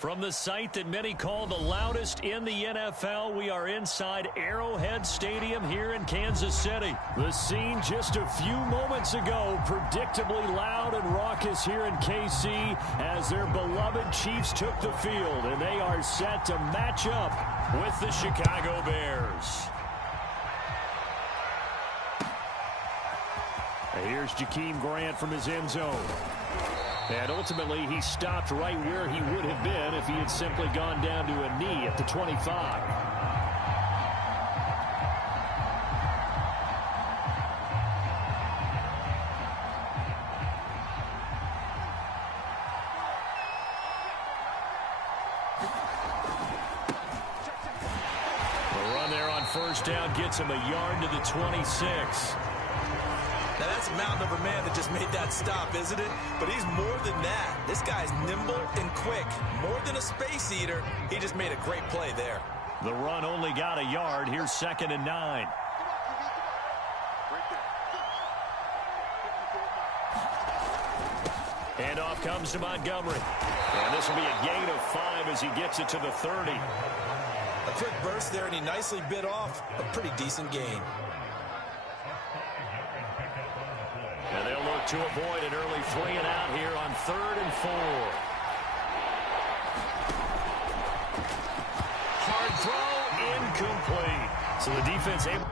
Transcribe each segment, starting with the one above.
From the site that many call the loudest in the NFL, we are inside Arrowhead Stadium here in Kansas City. The scene just a few moments ago, predictably loud and raucous here in KC as their beloved Chiefs took the field, and they are set to match up with the Chicago Bears. Here's Jakeem Grant from his end zone. And ultimately, he stopped right where he would have been if he had simply gone down to a knee at the 25. The run there on first down gets him a yard to the 26. Now, that's a mountain of a man that just made that stop, isn't it? But he's more than that. This guy's nimble and quick. More than a space eater, he just made a great play there. The run only got a yard. Here's 2nd and 9. And off comes to Montgomery. And this will be a gain of 5 as he gets it to the 30. A quick burst there, and he nicely bit off a pretty decent gain. And they'll look to avoid an early 3 and out here on 3rd and 4. Hard throw, incomplete. So the defense able.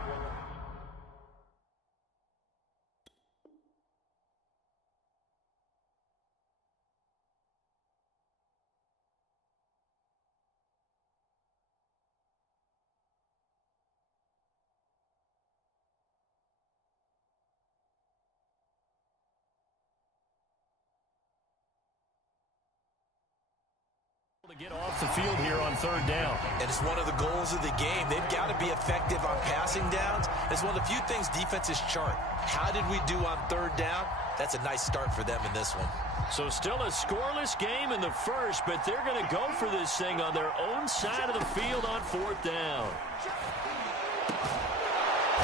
To get off the field here on 3rd down. And it's one of the goals of the game. They've got to be effective on passing downs. It's one of the few things defenses chart. How did we do on 3rd down? That's a nice start for them in this one. So still a scoreless game in the first, but they're going to go for this thing on their own side of the field on 4th down.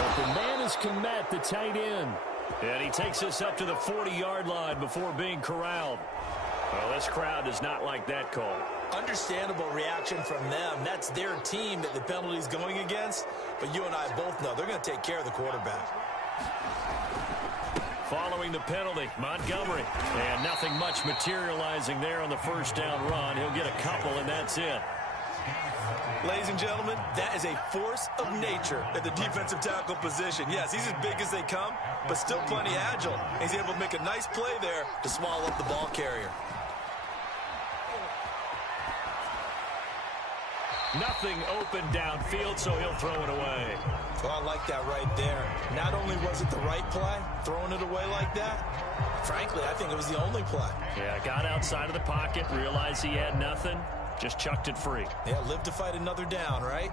Open man is Kmet, the tight end. And he takes us up to the 40-yard line before being corralled. Well, this crowd does not like that call. Understandable reaction from them. That's their team that the penalty's going against. But you and I both know they're going to take care of the quarterback. Following the penalty, Montgomery. And nothing much materializing there on the first down run. He'll get a couple, and that's it. Ladies and gentlemen, that is a force of nature at the defensive tackle position. Yes, he's as big as they come, but still plenty agile. He's able to make a nice play there to swallow up the ball carrier. Nothing open downfield, so he'll throw it away. Well, I like that right there. Not only was it the right play, throwing it away like that, frankly, I think it was the only play. Yeah, got outside of the pocket, realized he had nothing, just chucked it free. Yeah, live to fight another down, right?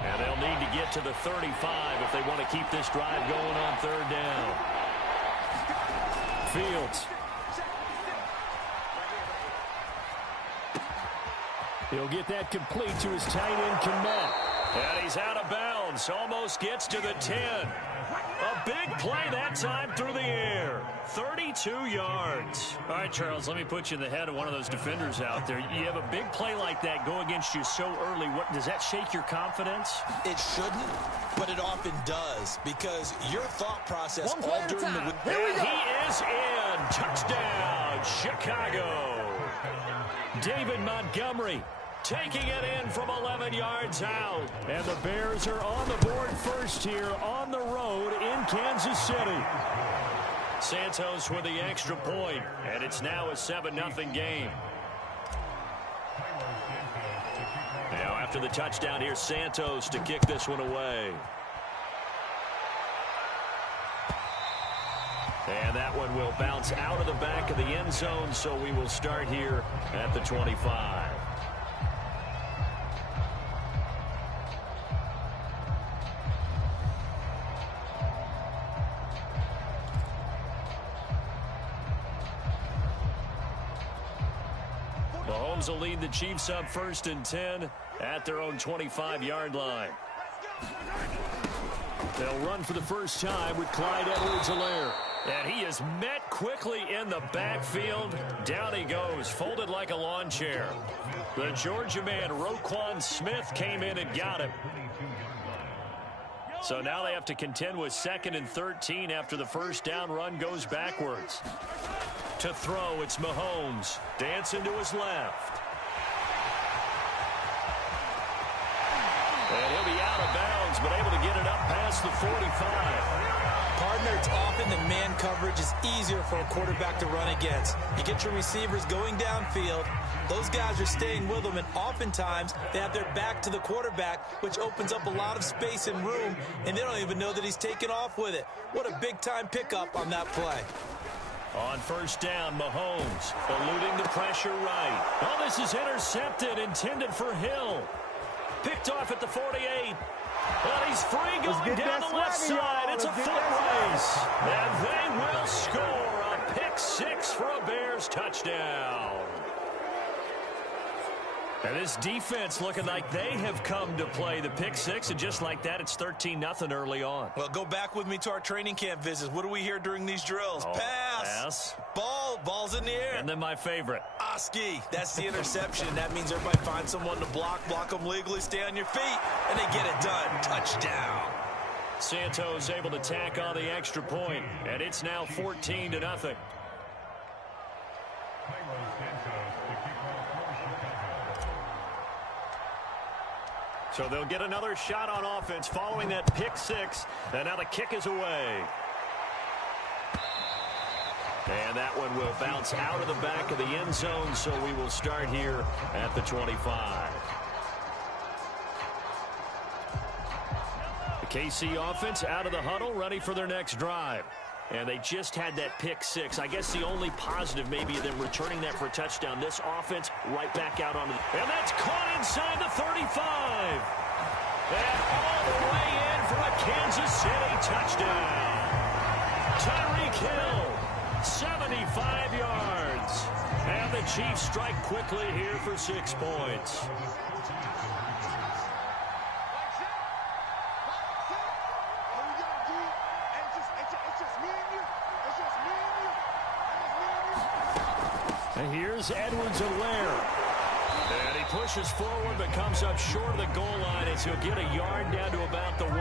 And they'll need to get to the 35 if they want to keep this drive going on 3rd down. Fields. He'll get that complete to his tight end, Kmet. And he's out of bounds. Almost gets to the 10. A big play that time through the air. 32 yards. All right, Charles, let me put you in the head of one of those defenders out there. You have a big play like that go against you so early. What, does that shake your confidence? It shouldn't, but it often does, because your thought process all during the week. And he is in. Touchdown, Chicago. David Montgomery taking it in from 11 yards out. And the Bears are on the board first here on the road in Kansas City. Santos with the extra point, and it's now a 7-0 game. Now after the touchdown, here's Santos to kick this one away. And that one will bounce out of the back of the end zone, so we will start here at the 25. Mahomes will lead the Chiefs up 1st and 10 at their own 25-yard line. They'll run for the first time with Clyde Edwards-Helaire. And he is met quickly in the backfield. Down he goes, folded like a lawn chair. The Georgia man, Roquan Smith, came in and got him. So now they have to contend with 2nd and 13 after the first down run goes backwards. To throw, it's Mahomes. Dancing to his left. And he'll be out of bounds, but able to get it up past the 45. Partner, it's often that man coverage is easier for a quarterback to run against. You get your receivers going downfield. Those guys are staying with them, and oftentimes they have their back to the quarterback, which opens up a lot of space and room, and they don't even know that he's taken off with it. What a big-time pickup on that play. On first down, Mahomes eluding the pressure right. Oh, this is intercepted, intended for Hill. Picked off at the 48. And he's free going down the left side. It's a foot race. And they will score a pick six for a Bears touchdown. And this defense looking like they have come to play the pick six, and just like that, it's 13-0 early on. Well, go back with me to our training camp visits. What do we hear during these drills? Oh, pass. Ball's in the air. And then my favorite. Oski, that's the interception. That means everybody finds someone to block them legally, stay on your feet, and they get it done. Touchdown. Santos able to tack on the extra point, and it's now 14-0. So they'll get another shot on offense following that pick six, and now the kick is away. And that one will bounce out of the back of the end zone, so we will start here at the 25. The KC offense out of the huddle, ready for their next drive. And they just had that pick six. I guess the only positive maybe them returning that for a touchdown. This offense right back out on the... And that's caught inside the 35. And all the way in for a Kansas City touchdown. Tyreek Hill, 75 yards. And the Chiefs strike quickly here for 6 points. And here's Edwards-Helaire. And he pushes forward but comes up short of the goal line as he'll get a yard down to about the 1.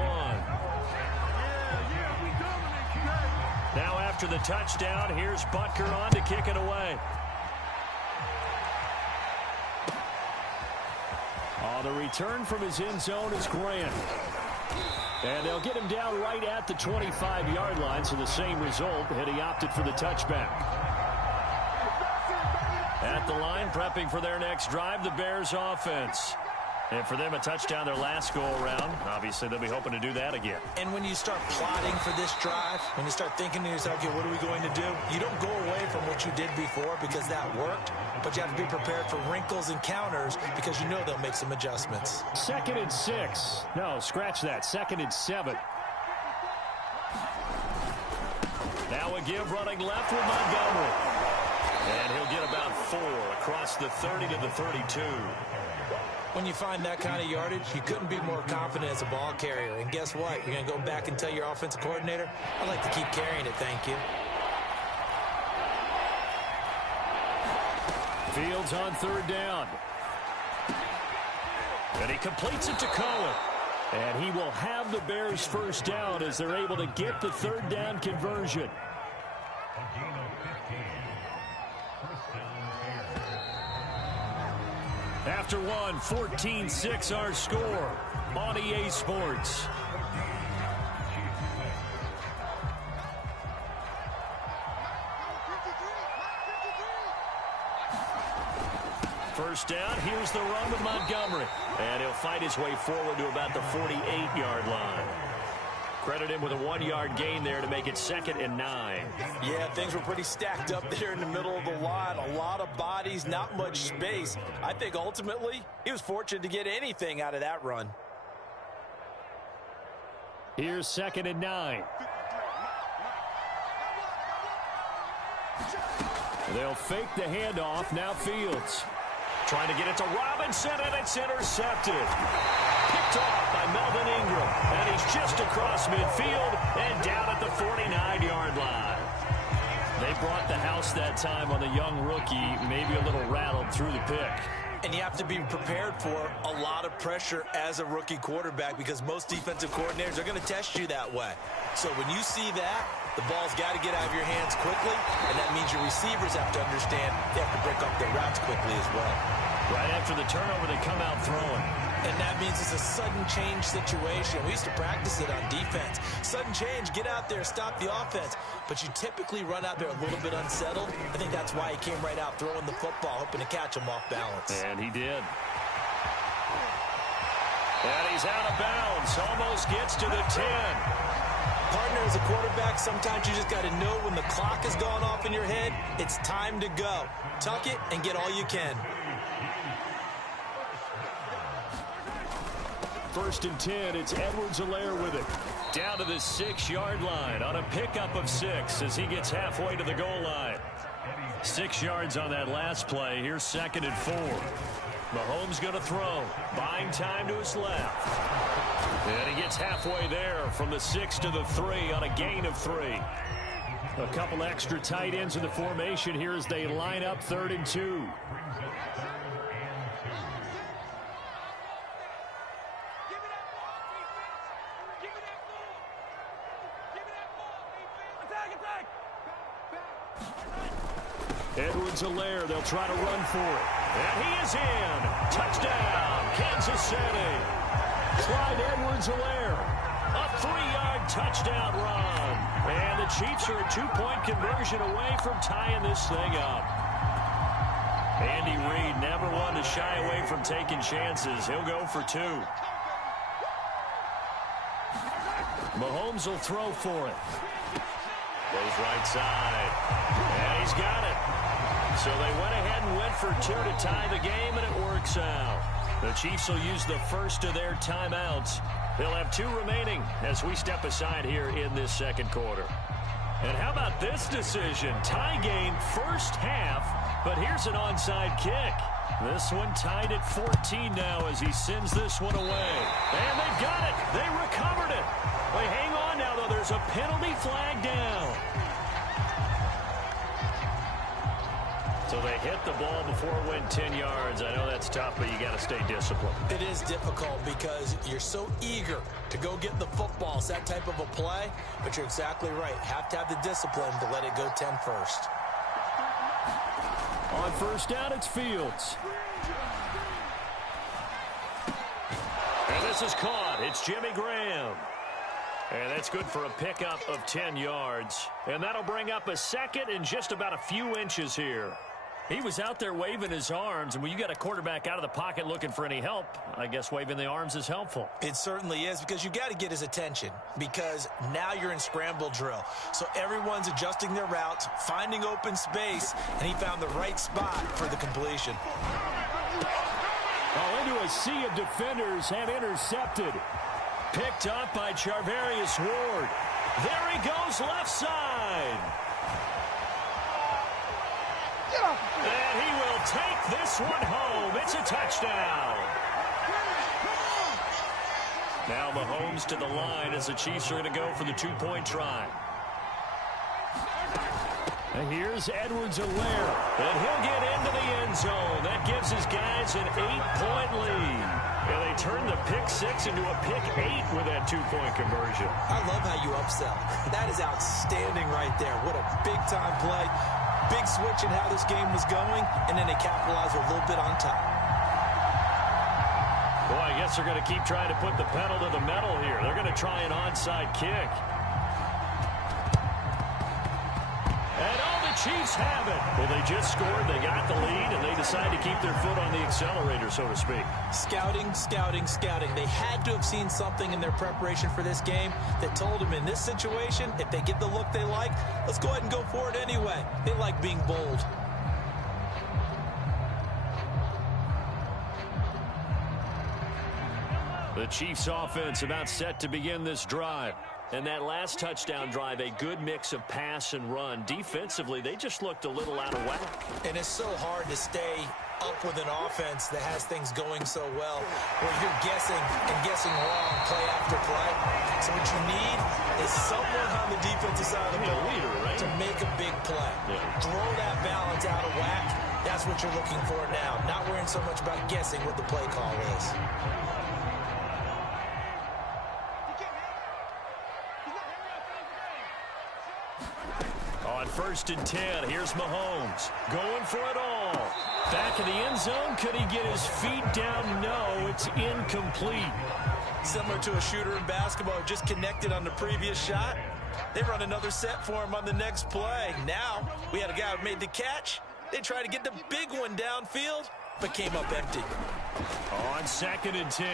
Now after the touchdown, here's Butker on to kick it away. The return from his end zone is Grant. And they'll get him down right at the 25-yard line, so the same result, and he opted for the touchback. At the line, prepping for their next drive, the Bears offense. And for them, a touchdown their last go-around. Obviously, they'll be hoping to do that again. And when you start plotting for this drive, when you start thinking to yourself, okay, what are we going to do? You don't go away from what you did before because that worked, but you have to be prepared for wrinkles and counters because you know they'll make some adjustments. 2nd and 6. No, scratch that. 2nd and 7. Now a give running left with Montgomery. And he'll get about 4 across the 30 to the 32. When you find that kind of yardage, you couldn't be more confident as a ball carrier. And guess what? You're going to go back and tell your offensive coordinator, I'd like to keep carrying it, thank you. Fields on 3rd down. And he completes it to Cohen. And he will have the Bears' first down as they're able to get the 3rd down conversion. After one, 14-6 our score on EA Sports. First down, here's the run with Montgomery. And he'll fight his way forward to about the 48-yard line. Credit him with a 1-yard gain there to make it 2nd and 9. Yeah, things were pretty stacked up there in the middle of the line. A lot of bodies, not much space. I think ultimately he was fortunate to get anything out of that run. Here's 2nd and 9. They'll fake the handoff. Now Fields trying to get it to Robinson, and it's intercepted. Picked off by Melvin Ingram, and he's just across midfield and down at the 49-yard line. They brought the house that time on the young rookie, maybe a little rattled through the pick. And you have to be prepared for a lot of pressure as a rookie quarterback because most defensive coordinators are going to test you that way. So when you see that, the ball's got to get out of your hands quickly, and that means your receivers have to understand they have to break up their routes quickly as well. Right after the turnover, they come out throwing. And that means it's a sudden change situation. We used to practice it on defense. Sudden change, get out there, stop the offense. But you typically run out there a little bit unsettled. I think that's why he came right out throwing the football, hoping to catch him off balance. And he did. And he's out of bounds. Almost gets to the 10. Partner, as a quarterback, sometimes you just got to know when the clock has gone off in your head, it's time to go. Tuck it and get all you can. 1st and 10, it's Edwards-Helaire with it. Down to the 6-yard line on a pickup of 6 as he gets halfway to the goal line. 6 yards on that last play. Here's 2nd and 4. Mahomes going to throw. Buying time to his left. And he gets halfway there from the 6 to the 3 on a gain of 3. A couple extra tight ends in the formation here as they line up 3rd and 2. Edwards-Helaire, they'll try to run for it. And he is in. Touchdown, Kansas City. Clyde Edwards-Helaire. A 3-yard touchdown run. And the Chiefs are a 2-point conversion away from tying this thing up. Andy Reid never one to shy away from taking chances. He'll go for 2. Mahomes will throw for it. Goes right side. And he's got it. So they went ahead and went for 2 to tie the game, and it works out. The Chiefs will use the first of their timeouts. They'll have 2 remaining as we step aside here in this 2nd quarter. And how about this decision? Tie game first half, but here's an onside kick. This one tied at 14 now as he sends this one away. And they've got it. They recovered it. They hang on now, though. There's a penalty flag down. So they hit the ball before it went 10 yards. I know that's tough, but you got to stay disciplined. It is difficult because you're so eager to go get the football. It's that type of a play, but you're exactly right. Have to have the discipline to let it go 10 first. On 1st down, it's Fields. And this is caught. It's Jimmy Graham. And that's good for a pickup of 10 yards. And that'll bring up a 2nd and just about a few inches here. He was out there waving his arms, and when you got a quarterback out of the pocket looking for any help, I guess waving the arms is helpful. It certainly is, because you got to get his attention, because now you're in scramble drill. So everyone's adjusting their routes, finding open space, and he found the right spot for the completion. Oh, into a sea of defenders and intercepted. Picked up by Charvarius Ward. There he goes, left side. And he will take this one home. It's a touchdown. Now Mahomes to the line as the Chiefs are going to go for the 2-point try. And here's Edwards-Helaire. And he'll get into the end zone. That gives his guys an 8-point lead. And they turn the pick 6 into a pick 8 with that 2-point conversion. I love how you upsell. That is outstanding right there. What a big-time play. Big switch in how this game was going, and then they capitalized a little bit on top. Boy, I guess they're going to keep trying to put the pedal to the metal here. They're going to try an onside kick. And all the Chiefs have it. Well, they just scored, they got the lead, and they decide to keep their foot on the accelerator, so to speak. Scouting, scouting, scouting. They had to have seen something in their preparation for this game that told them in this situation, if they get the look they like, let's go ahead and go for it anyway. They like being bold. The Chiefs offense about set to begin this drive. And that last touchdown drive, a good mix of pass and run. Defensively, they just looked a little out of whack. And it's so hard to stay up with an offense that has things going so well, where you're guessing and guessing wrong play after play. So what you need is someone on the defensive side of the ball to make a big play. Throw that balance out of whack. That's what you're looking for now. Not worrying so much about guessing what the play call is. On 1st and 10, here's Mahomes going for it all. Back in the end zone, could he get his feet down? No, it's incomplete. Similar to a shooter in basketball, just connected on the previous shot. They run another set for him on the next play. Now, we had a guy who made the catch. They tried to get the big one downfield, but came up empty. On 2nd and 10,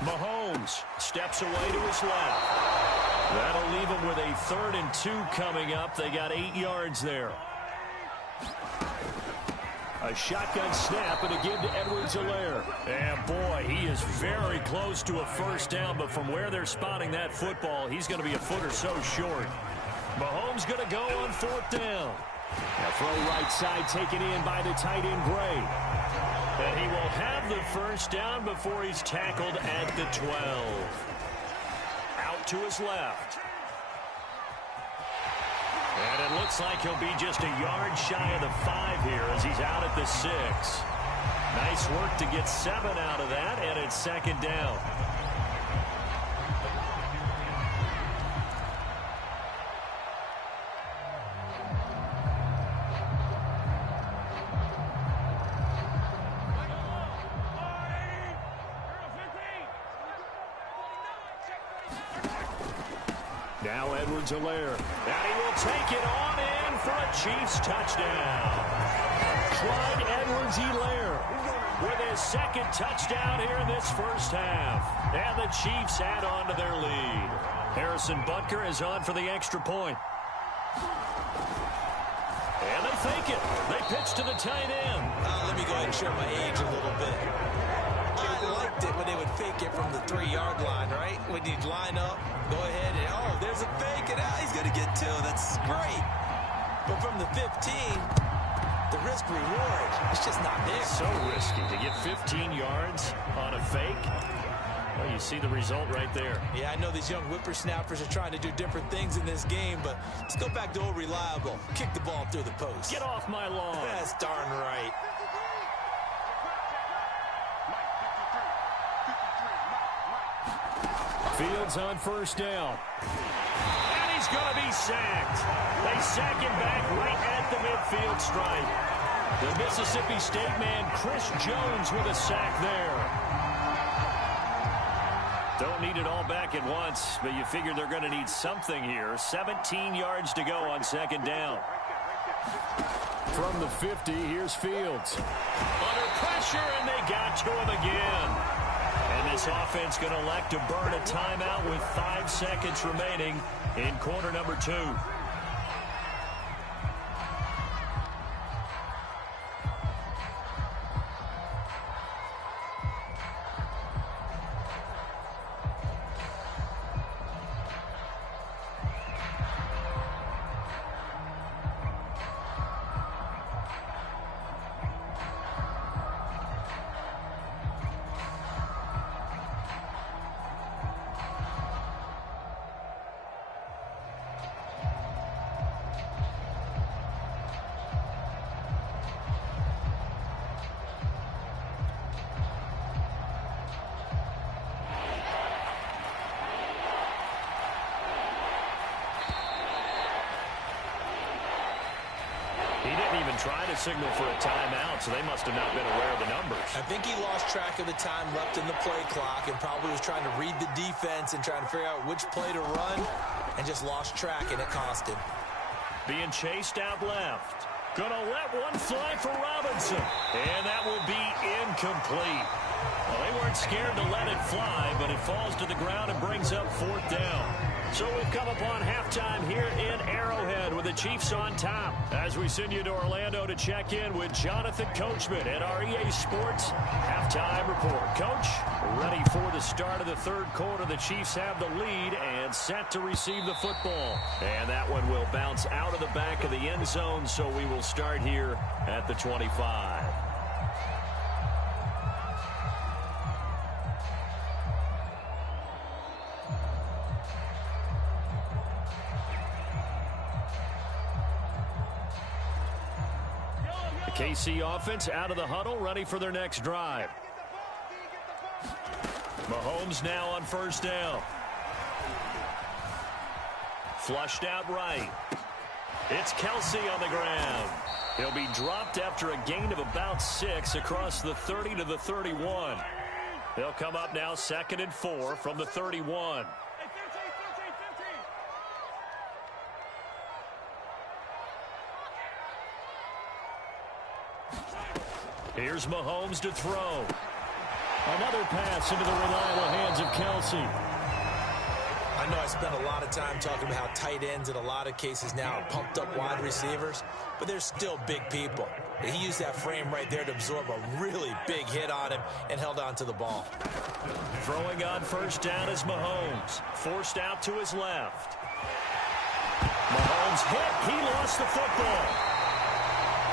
Mahomes steps away to his left. That'll leave him with a 3rd and 2 coming up. They got 8 yards there. A shotgun snap and a give to Edwards-Helaire. And boy, he is very close to a first down, but from where they're spotting that football, he's going to be a foot or so short. Mahomes going to go on 4th down. A throw right side taken in by the tight end Gray. And he will have the first down before he's tackled at the 12. Out to his left. And it looks like he'll be just a yard shy of the 5 here as he's out at the 6. Nice work to get 7 out of that, and it's 2nd down. Now Edwards-Helaire. And he will take it on in for a Chiefs touchdown. Clyde Edwards-Helaire with his 2nd touchdown here in this first half. And the Chiefs add on to their lead. Harrison Butker is on for the extra point. And they fake it. They pitch to the tight end. Let me go ahead and share my age a little bit. I liked it when they would fake it from the 3-yard line, right? When you'd line up, go ahead and, oh, there's a fake, and he's going to get 2. That's great. But from the 15, the risk-reward, it's just not there. So risky to get 15 yards on a fake. Well, you see the result right there. Yeah, I know these young whippersnappers are trying to do different things in this game, but let's go back to old reliable. Kick the ball through the post. Get off my lawn. That's darn right. Fields on 1st down. And he's going to be sacked. They sack him back right at the midfield stripe. The Mississippi State man, Chris Jones, with a sack there. Don't need it all back at once, but you figure they're going to need something here. 17 yards to go on 2nd down. From the 50, here's Fields. Under pressure, and they got to him again. And this offense going to elect to burn a timeout with 5 seconds remaining in quarter number 2. Try to signal for a timeout, so they must have not been aware of the numbers. I think he lost track of the time left in the play clock and probably was trying to read the defense and trying to figure out which play to run and just lost track, and it cost him. Being chased out left. Gonna let one fly for Robinson. And that will be incomplete. Well, they weren't scared to let it fly, but it falls to the ground and brings up 4th down. So we've come upon halftime here in Arrowhead with the Chiefs on top. As we send you to Orlando to check in with Jonathan Coachman at our EA Sports Halftime Report. Coach, ready for the start of the 3rd quarter. The Chiefs have the lead and set to receive the football. And that one will bounce out of the back of the end zone, so we will start here at the 25. KC offense out of the huddle, ready for their next drive. Mahomes now on 1st down. Flushed out right. It's Kelsey on the ground. He'll be dropped after a gain of about 6 across the 30 to the 31. They'll come up now 2nd and 4 from the 31. Here's Mahomes to throw. Another pass into the reliable hands of Kelsey. I know I spent a lot of time talking about how tight ends in a lot of cases now are pumped up wide receivers, but they're still big people. He used that frame right there to absorb a really big hit on him and held on to the ball. Throwing on 1st down is Mahomes. Forced out to his left. Mahomes hit. He lost the football.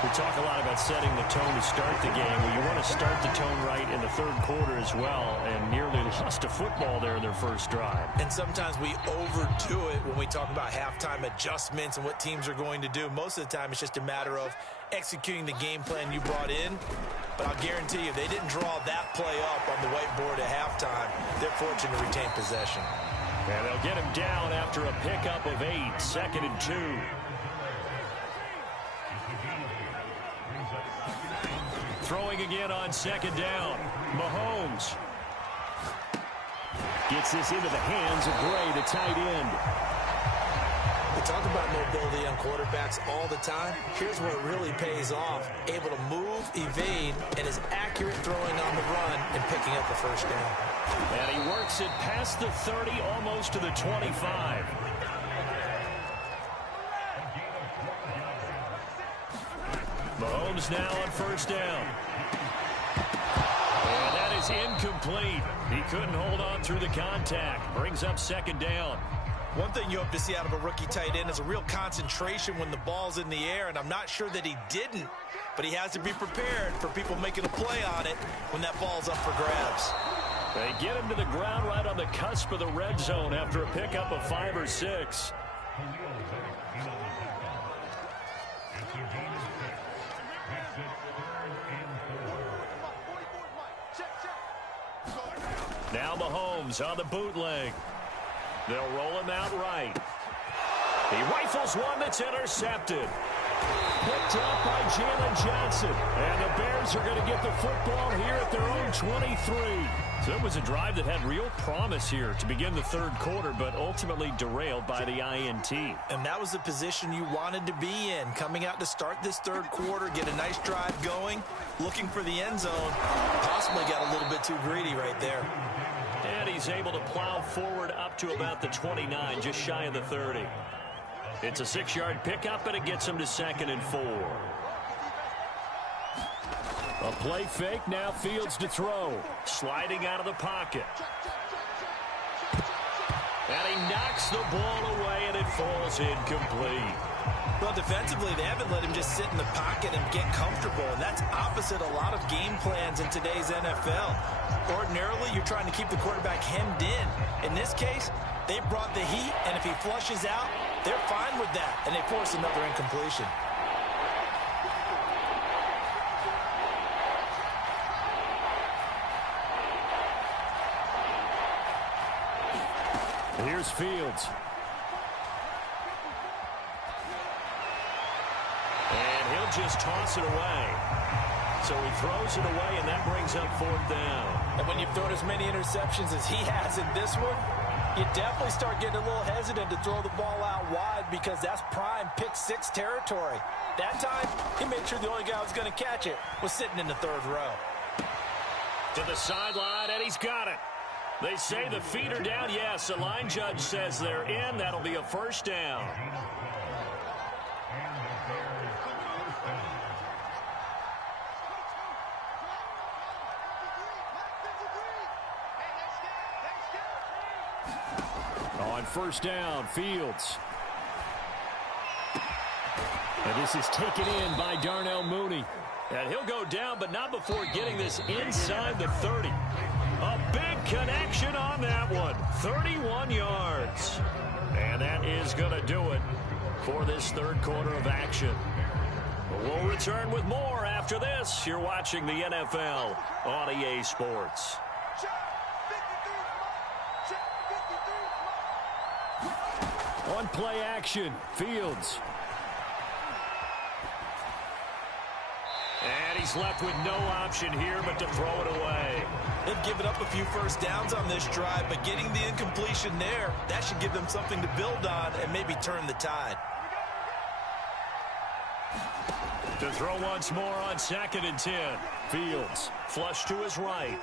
We talk a lot about setting the tone to start the game. Well, you want to start the tone right in the 3rd quarter as well, and nearly lost a football there in their first drive. And sometimes we overdo it when we talk about halftime adjustments and what teams are going to do. Most of the time, it's just a matter of executing the game plan you brought in. But I'll guarantee you, if they didn't draw that play up on the whiteboard at halftime, they're fortunate to retain possession. And they'll get him down after a pickup of 8, 2nd and 2. Throwing again on 2nd down. Mahomes gets this into the hands of Gray, the tight end. We talk about mobility on quarterbacks all the time. Here's where it really pays off. Able to move, evade, and is accurate throwing on the run and picking up the 1st down. And he works it past the 30, almost to the 25. Mahomes now on 1st down. And that is incomplete. He couldn't hold on through the contact. Brings up 2nd down. One thing you hope to see out of a rookie tight end is a real concentration when the ball's in the air, and I'm not sure that he didn't, but he has to be prepared for people making a play on it when that ball's up for grabs. They get him to the ground right on the cusp of the red zone after a pickup of 5 or 6. Now Mahomes on the bootleg. They'll roll him out right. He rifles one that's intercepted. Picked up by Jalen Johnson. And the Bears are going to get the football here at their own 23. So it was a drive that had real promise here to begin the 3rd quarter, but ultimately derailed by the INT. And that was the position you wanted to be in. Coming out to start this 3rd quarter, get a nice drive going, looking for the end zone. Possibly got a little bit too greedy right there. And he's able to plow forward up to about the 29, just shy of the 30. It's a 6-yard pickup, and it gets him to 2nd and 4. A play fake, now Fields to throw. Sliding out of the pocket. And he knocks the ball away, and it falls incomplete. Well, defensively, they haven't let him just sit in the pocket and get comfortable, and that's opposite a lot of game plans in today's NFL. Ordinarily, you're trying to keep the quarterback hemmed in. In this case, they brought the heat, and if he flushes out, they're fine with that, and they force another incompletion. Here's Fields. And he'll just toss it away. So he throws it away, and that brings up 4th down. And when you've thrown as many interceptions as he has in this one, You definitely start getting a little hesitant to throw the ball out wide because that's prime pick-6 territory. That time, he made sure the only guy who was going to catch it was sitting in the third row. To the sideline, and he's got it. They say the feet are down. Yes, the line judge says they're in. That'll be a first down. On first down, Fields. And this is taken in by Darnell Mooney. And he'll go down, but not before getting this inside the 30. A big connection on that one. 31 yards. And that is going to do it for this third quarter of action. We'll return with more after this. You're watching the NFL on EA Sports. On play action, Fields. And he's left with no option here but to throw it away. They've given up a few first downs on this drive, but getting the incompletion there, that should give them something to build on and maybe turn the tide. To throw once more on 2nd and 10. Fields flush to his right.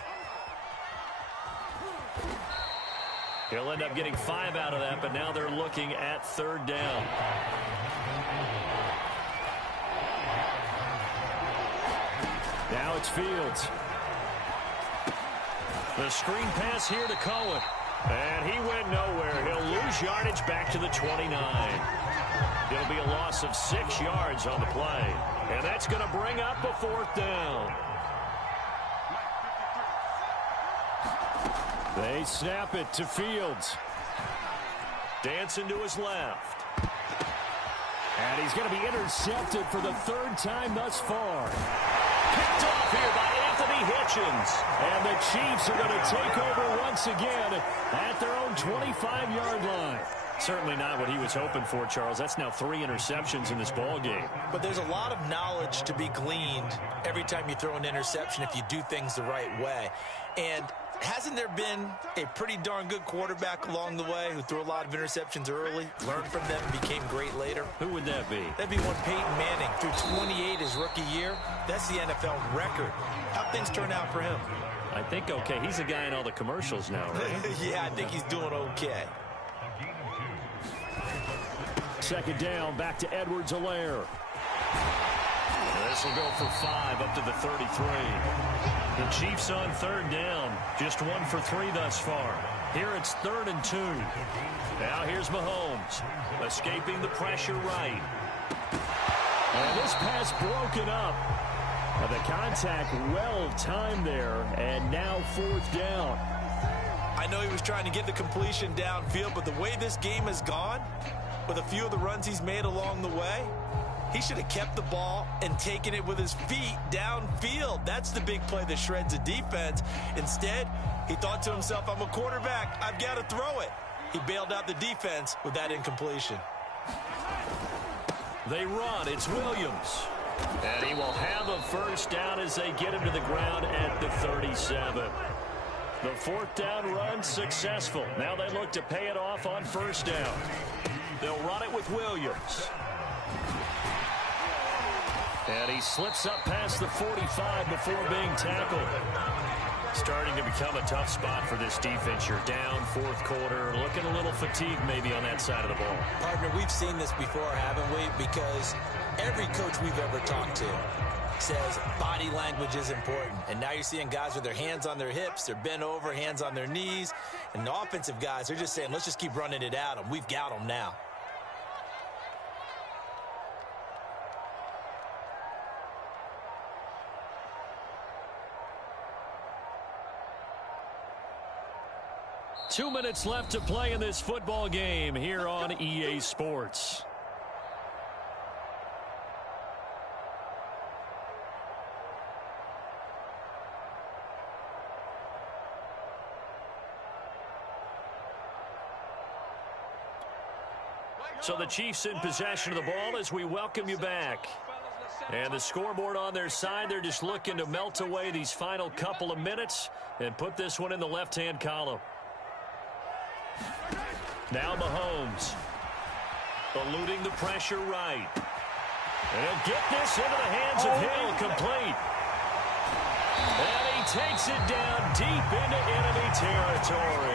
He'll end up getting 5 out of that, but now they're looking at 3rd down. Now it's Fields. The screen pass here to Cohen. And he went nowhere. He'll lose yardage back to the 29. It'll be a loss of 6 yards on the play. And that's going to bring up a 4th down. They snap it to Fields. Dancing to his left. And he's going to be intercepted for the 3rd time thus far. Picked off here by Anthony Hitchens. And the Chiefs are going to take over once again at their own 25-yard line. Certainly not what he was hoping for, Charles. That's now 3 interceptions in this ball game. But there's a lot of knowledge to be gleaned every time you throw an interception if you do things the right way. And hasn't there been a pretty darn good quarterback along the way who threw a lot of interceptions early, learned from them, and became great later? Who would that be? That'd be one Peyton Manning. Threw 28 his rookie year. That's the NFL record. How'd things turn out for him? I think okay. He's a guy in all the commercials now, right? Yeah, I think he's doing okay. 2nd down, back to Edwards-Helaire. This will go for 5 up to the 33. The Chiefs on 3rd down. Just 1 for 3 thus far. Here it's 3rd and 2. Now here's Mahomes. Escaping the pressure right. And this pass broken up. The contact well timed there. And now 4th down. I know he was trying to get the completion downfield, but the way this game has gone, with a few of the runs he's made along the way, he should have kept the ball and taken it with his feet downfield. That's the big play that shreds a defense. Instead, he thought to himself, I'm a quarterback. I've got to throw it. He bailed out the defense with that incompletion. They run. It's Williams. And he will have a first down as they get him to the ground at the 37. The 4th down run successful. Now they look to pay it off on 1st down. They'll run it with Williams. And he slips up past the 45 before being tackled. Starting to become a tough spot for this defense. You're down 4th quarter, looking a little fatigued maybe on that side of the ball. Partner, we've seen this before, haven't we? Because every coach we've ever talked to says body language is important. And now you're seeing guys with their hands on their hips, they're bent over, hands on their knees. And the offensive guys, they're just saying, let's just keep running it at them. We've got them now. Two minutes left to play in this football game here on EA Sports. So the Chiefs in possession of the ball as we welcome you back. And the scoreboard on their side, they're just looking to melt away these final couple of minutes and put this one in the left-hand column. Now Mahomes. Eluding the pressure right. And he'll get this into the hands of Hill, complete. And he takes it down deep into enemy territory.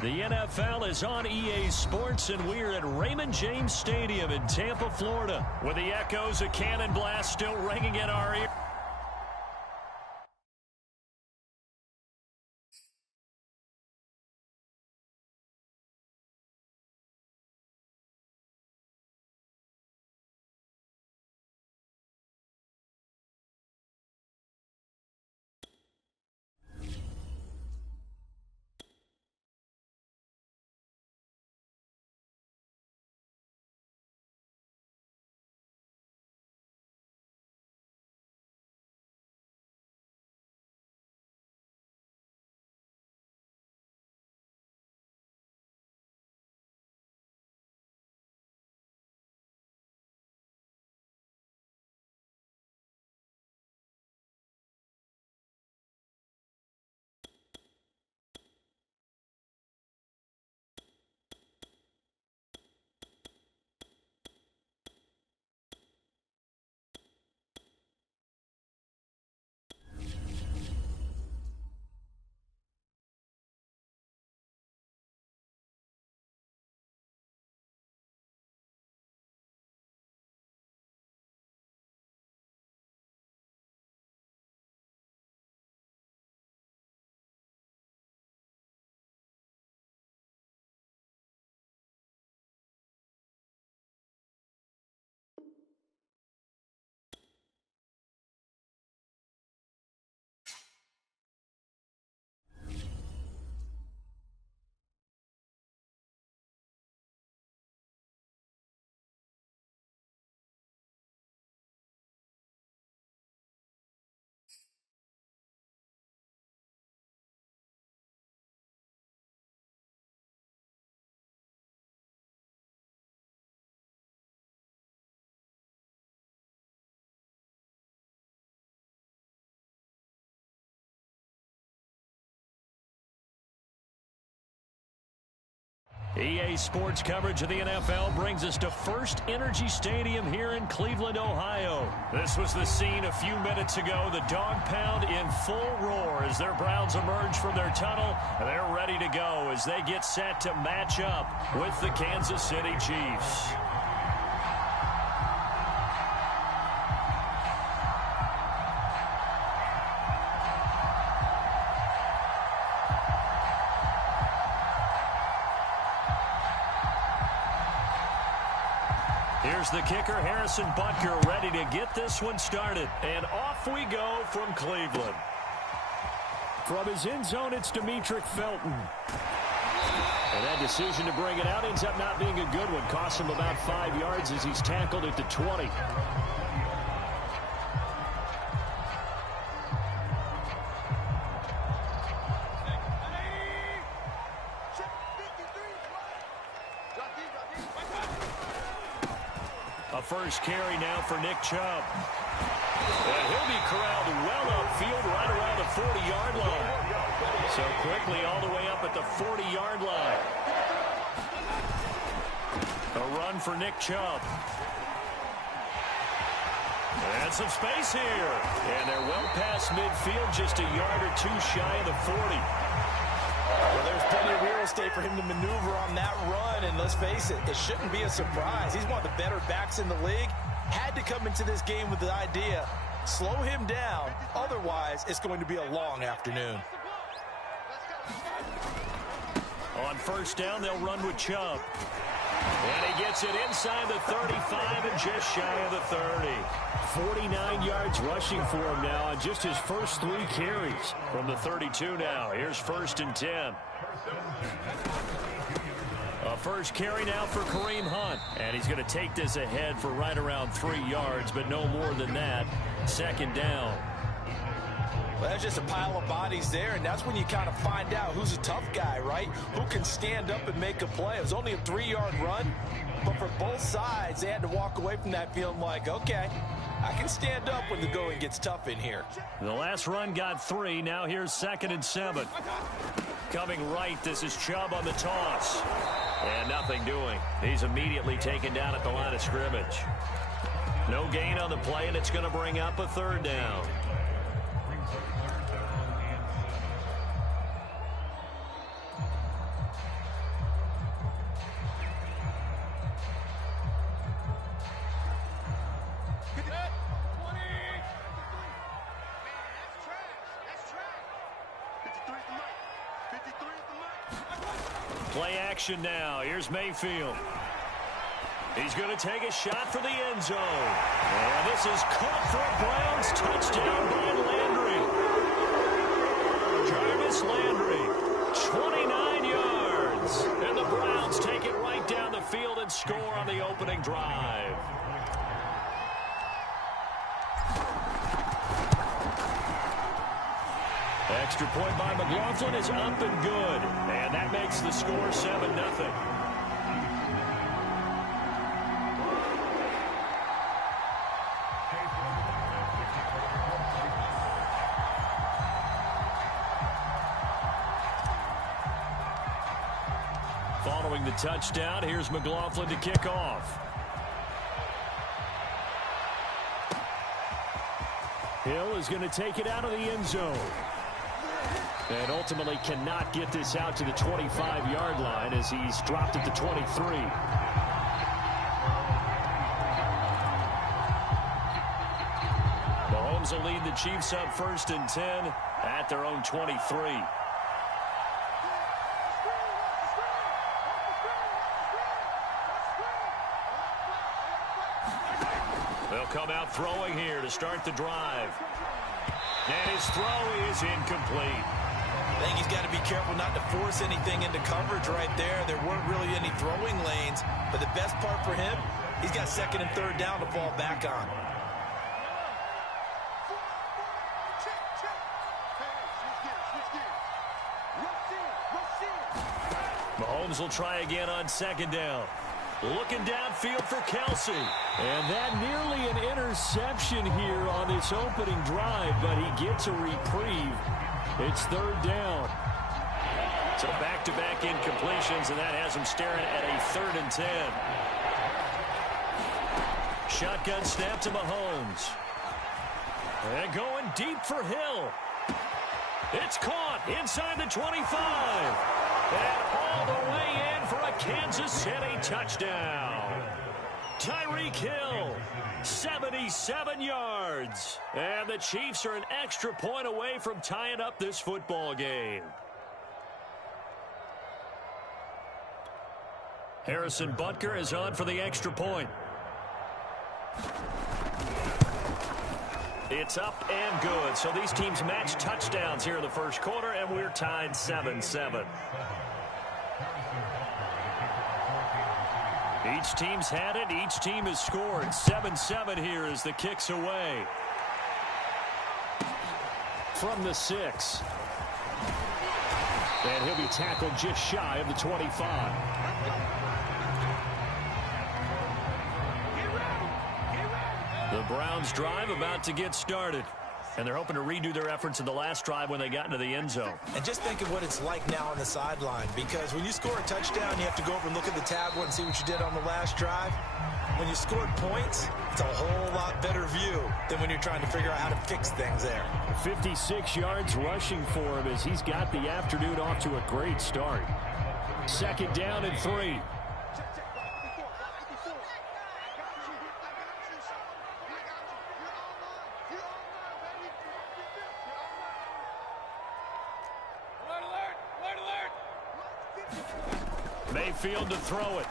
The NFL is on EA Sports, and we're at Raymond James Stadium in Tampa, Florida, with the echoes of cannon blast still ringing in our ear. EA Sports coverage of the NFL brings us to First Energy Stadium here in Cleveland, Ohio. This was the scene a few minutes ago. The dog pound in full roar as their Browns emerge from their tunnel. They're ready to go as they get set to match up with the Kansas City Chiefs. Here's the kicker, Harrison Butker, ready to get this one started. And off we go from Cleveland. From his end zone, it's Demetric Felton. And that decision to bring it out ends up not being a good one. Costs him about 5 yards as he's tackled at the 20. A first carry now for Nick Chubb. And he'll be corralled well upfield right around the 40-yard line. So quickly all the way up at the 40-yard line. A run for Nick Chubb. And some space here. And they're well past midfield, just a yard or two shy of the 40. Well, there's plenty of real estate for him to maneuver on that run, and let's face it, it shouldn't be a surprise. He's one of the better backs in the league. Had to come into this game with the idea, slow him down, otherwise it's going to be a long afternoon. On first down, they'll run with Chubb. And he gets it inside the 35 and just shy of the 30. 49 yards rushing for him now on just his first 3 carries. From the 32 now, here's first and 10. A first carry now for Kareem Hunt. And he's going to take this ahead for right around 3 yards, but no more than that. Second down. Well, that's just a pile of bodies there, and that's when you kind of find out who's a tough guy, right? Who can stand up and make a play. It was only a 3-yard run, but for both sides, they had to walk away from that feeling like, okay, I can stand up when the going gets tough in here. The last run got 3. Now here's 2nd and 7. Coming right, this is Chubb on the toss. And nothing doing. He's immediately taken down at the line of scrimmage. No gain on the play, and it's going to bring up a 3rd down. Play action now. Here's Mayfield. He's going to take a shot for the end zone. And this is caught for a Browns touchdown by Landry. Jarvis Landry, 29 yards. And the Browns take it right down the field and score on the opening drive. Extra point by McLaughlin is up and good. And that makes the score 7-0. Following the touchdown, here's McLaughlin to kick off. Hill is going to take it out of the end zone. And ultimately cannot get this out to the 25-yard line as he's dropped at the 23. Mahomes will lead the Chiefs up 1st and 10 at their own 23. They'll come out throwing here to start the drive. And his throw is incomplete. I think he's got to be careful not to force anything into coverage right there. There weren't really any throwing lanes. But the best part for him, he's got 2nd and 3rd down to fall back on. Mahomes will try again on 2nd down. Looking downfield for Kelsey. And that nearly an interception here on this opening drive, but he gets a reprieve. It's 3rd down. So back-to-back incompletions, and that has him staring at a 3rd and 10. Shotgun snap to Mahomes. And going deep for Hill. It's caught inside the 25. And all the way in for a Kansas City touchdown. Tyreek Hill, 77 yards. And the Chiefs are an extra point away from tying up this football game. Harrison Butker is on for the extra point. It's up and good. So these teams match touchdowns here in the first quarter, and we're tied 7-7. Each team's had it. Each team has scored. 7-7 here as the kick's away. From the 6. And he'll be tackled just shy of the 25. The Browns drive about to get started. And they're hoping to redo their efforts in the last drive when they got into the end zone. And just think of what it's like now on the sideline, because when you score a touchdown, you have to go over and look at the tablet and see what you did on the last drive. When you scored points, it's a whole lot better view than when you're trying to figure out how to fix things there. 56 yards rushing for him as he's got the afternoon off to a great start. 2nd down and 3. Mayfield to throw it.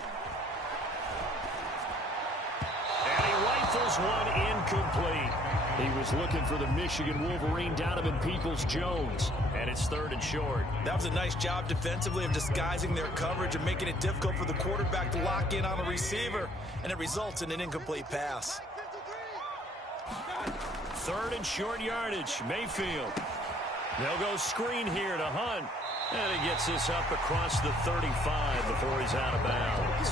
And he rifles one incomplete. He was looking for the Michigan Wolverine, Donovan Peoples-Jones. And it's 3rd and short. That was a nice job defensively of disguising their coverage and making it difficult for the quarterback to lock in on a receiver. And it results in an incomplete pass. 3rd and short yardage. Mayfield. They'll go screen here to Hunt. And he gets this up across the 35 before he's out of bounds.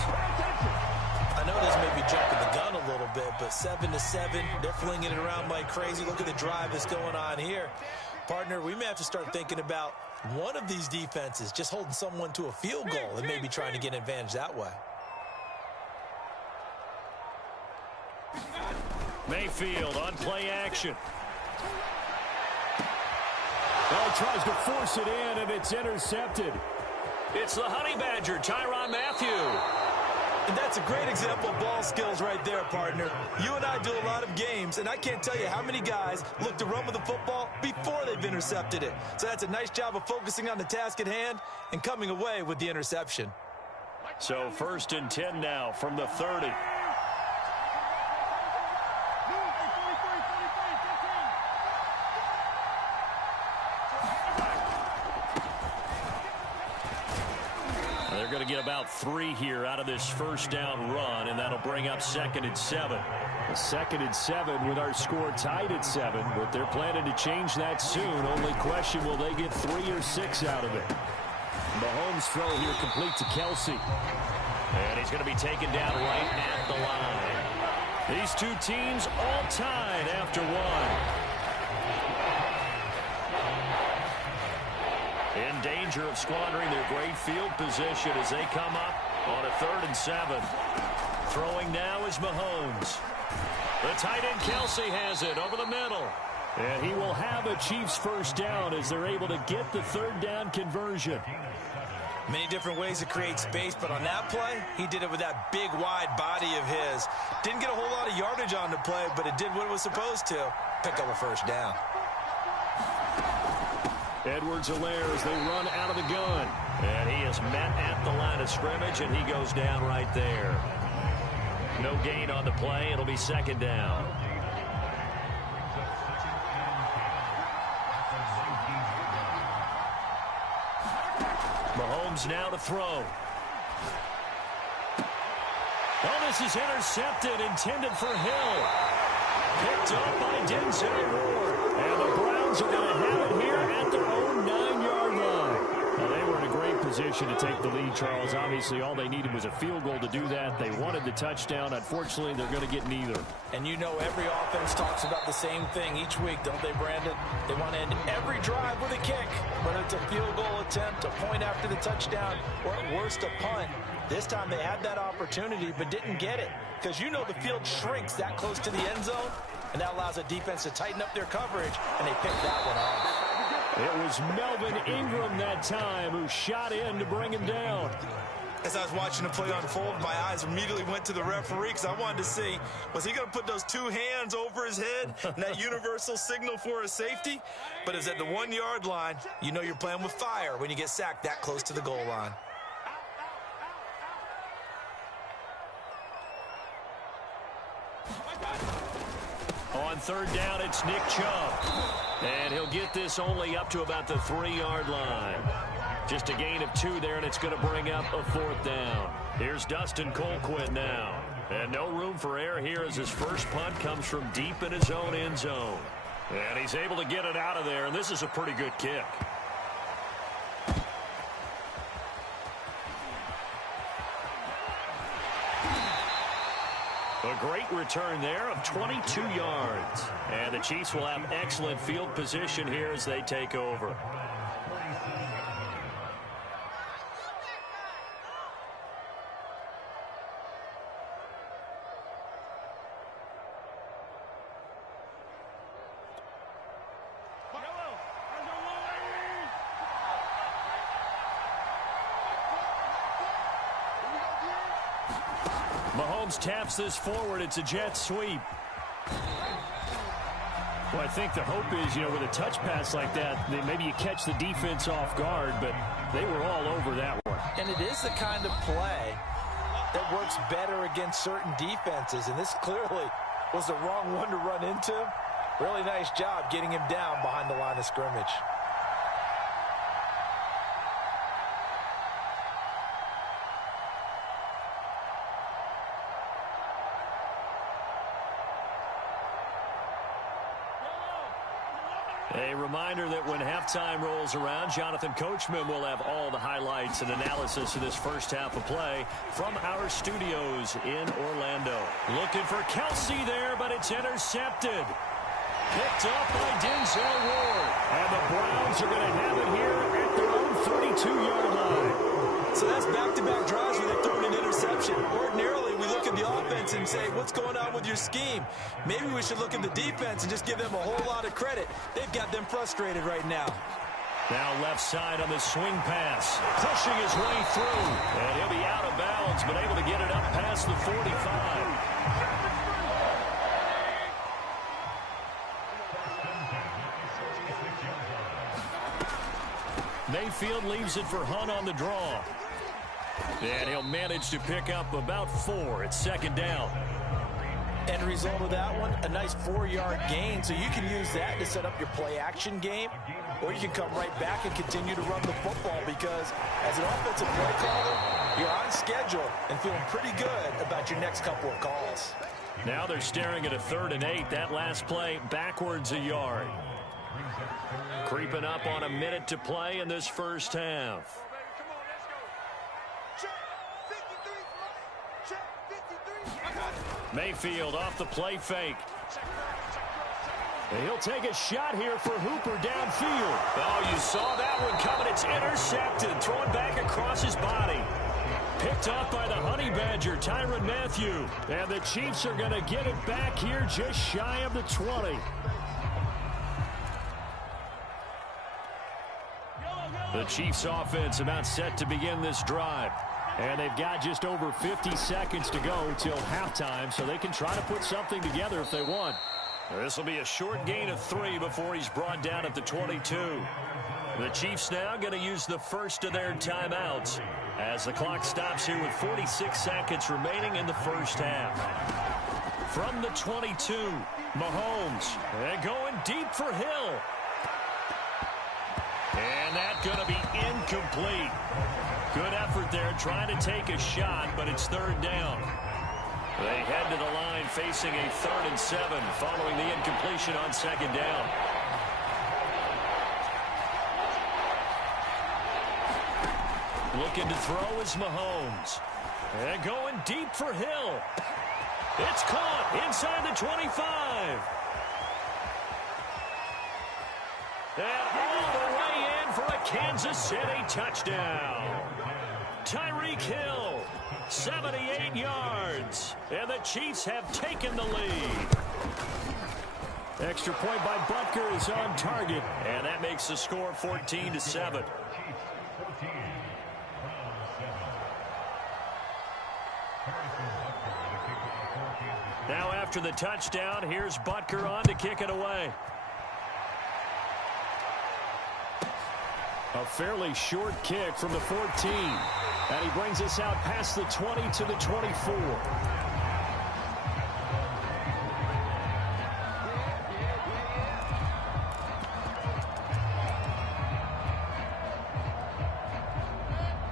I know this may be jumping the gun a little bit, but 7-7, they're flinging it around like crazy. Look at the drive that's going on here. Partner, we may have to start thinking about one of these defenses just holding someone to a field goal and maybe trying to get an advantage that way. Mayfield on play action. Well, he tries to force it in, and it's intercepted. It's the Honey Badger, Tyrann Mathieu. And that's a great example of ball skills right there, partner. You and I do a lot of games, and I can't tell you how many guys look to run with the football before they've intercepted it. So that's a nice job of focusing on the task at hand and coming away with the interception. So 1st and 10 now from the 30. They're going to get about 3 here out of this first down run, and that'll bring up 2nd and 7. A 2nd and 7 with our score tied at 7, but they're planning to change that soon. Only question, will they get 3 or 6 out of it? Mahomes' throw here complete to Kelsey. And he's going to be taken down right at the line. These two teams all tied after 1. In danger of squandering their great field position as they come up on a 3rd and 7. Throwing now is Mahomes. The tight end Kelsey has it over the middle. And he will have a Chiefs first down as they're able to get the 3rd down conversion. Many different ways to create space, but on that play, he did it with that big, wide body of his. Didn't get a whole lot of yardage on the play, but it did what it was supposed to. Pick up a first down. Edwards-Helaire as they run out of the gun. And he is met at the line of scrimmage, and he goes down right there. No gain on the play. It'll be 2nd down. Mahomes now to throw. Oh, this is intercepted, intended for Hill. Picked up by Denzel Ward. And the Browns are going to have it here at their own 9-yard line. Now, they were in a great position to take the lead, Charles. Obviously, all they needed was a field goal to do that. They wanted the touchdown. Unfortunately, they're going to get neither. And you know every offense talks about the same thing each week, don't they, Brandon? They want to end every drive with a kick, whether it's a field goal attempt, a point after the touchdown, or at worst, a punt. This time they had that opportunity but didn't get it because you know the field shrinks that close to the end zone, and that allows a defense to tighten up their coverage, and they picked that one off. It was Melvin Ingram that time who shot in to bring him down. As I was watching the play unfold, my eyes immediately went to the referee because I wanted to see, was he going to put those 2 hands over his head and that universal signal for a safety? But it's at the 1-yard line. You know you're playing with fire when you get sacked that close to the goal line. On 3rd down, it's Nick Chubb. And he'll get this only up to about the 3-yard line. Just a gain of 2 there, and it's going to bring up a 4th down. Here's Dustin Colquitt now. And no room for error here as his first punt comes from deep in his own end zone. And he's able to get it out of there, and this is a pretty good kick. A great return there of 22 yards. And the Chiefs will have excellent field position here as they take over. Mahomes taps this forward. It's a jet sweep. Well, I think the hope is, with a touch pass like that, maybe you catch the defense off guard, but they were all over that one. And it is the kind of play that works better against certain defenses, and this clearly was the wrong one to run into. Really nice job getting him down behind the line of scrimmage. A reminder that when halftime rolls around, Jonathan Coachman will have all the highlights and analysis of this first half of play from our studios in Orlando. Looking for Kelsey there, but it's intercepted. Picked up by Denzel Ward. And the Browns are going to have it here at their own 32-yard line. So that's back-to-back drives where they've thrown an interception. Ordinarily, we look at the offense and say, what's going on with your scheme? Maybe we should look at the defense and just give them a whole lot of credit. They've got them frustrated right now. Now left side on the swing pass. Pushing his way through. And he'll be out of bounds, but able to get it up past the 45. Mayfield leaves it for Hunt on the draw. And he'll manage to pick up about 4. It's second down. End result of that one, a nice 4-yard gain. So you can use that to set up your play-action game, or you can come right back and continue to run the football because as an offensive play caller, you're on schedule and feeling pretty good about your next couple of calls. Now they're staring at a 3rd and 8. That last play backwards a yard. Creeping up on a minute to play in this first half. Mayfield off the play fake. And he'll take a shot here for Hooper downfield. Oh, you saw that one coming. It's intercepted. Thrown back across his body. Picked up by the Honey Badger, Tyrann Mathieu. And the Chiefs are going to get it back here just shy of the 20. The Chiefs offense about set to begin this drive. And they've got just over 50 seconds to go till halftime, so they can try to put something together if they want. This will be a short gain of 3 before he's brought down at the 22. The Chiefs now going to use the first of their timeouts as the clock stops here with 46 seconds remaining in the first half. From the 22, Mahomes, and going deep for Hill. And that's going to be incomplete. Good effort there trying to take a shot, but it's 3rd down. They head to the line facing a 3rd and 7 following the incompletion on 2nd down. Looking to throw is Mahomes. And going deep for Hill. It's caught inside the 25. And all the way in for a Kansas City touchdown. Tyreek Hill, 78 yards. And the Chiefs have taken the lead. Extra point by Butker is on target. And that makes the score 14-7. Now after the touchdown, here's Butker on to kick it away. A fairly short kick from the 14. And he brings us out past the 20 to the 24.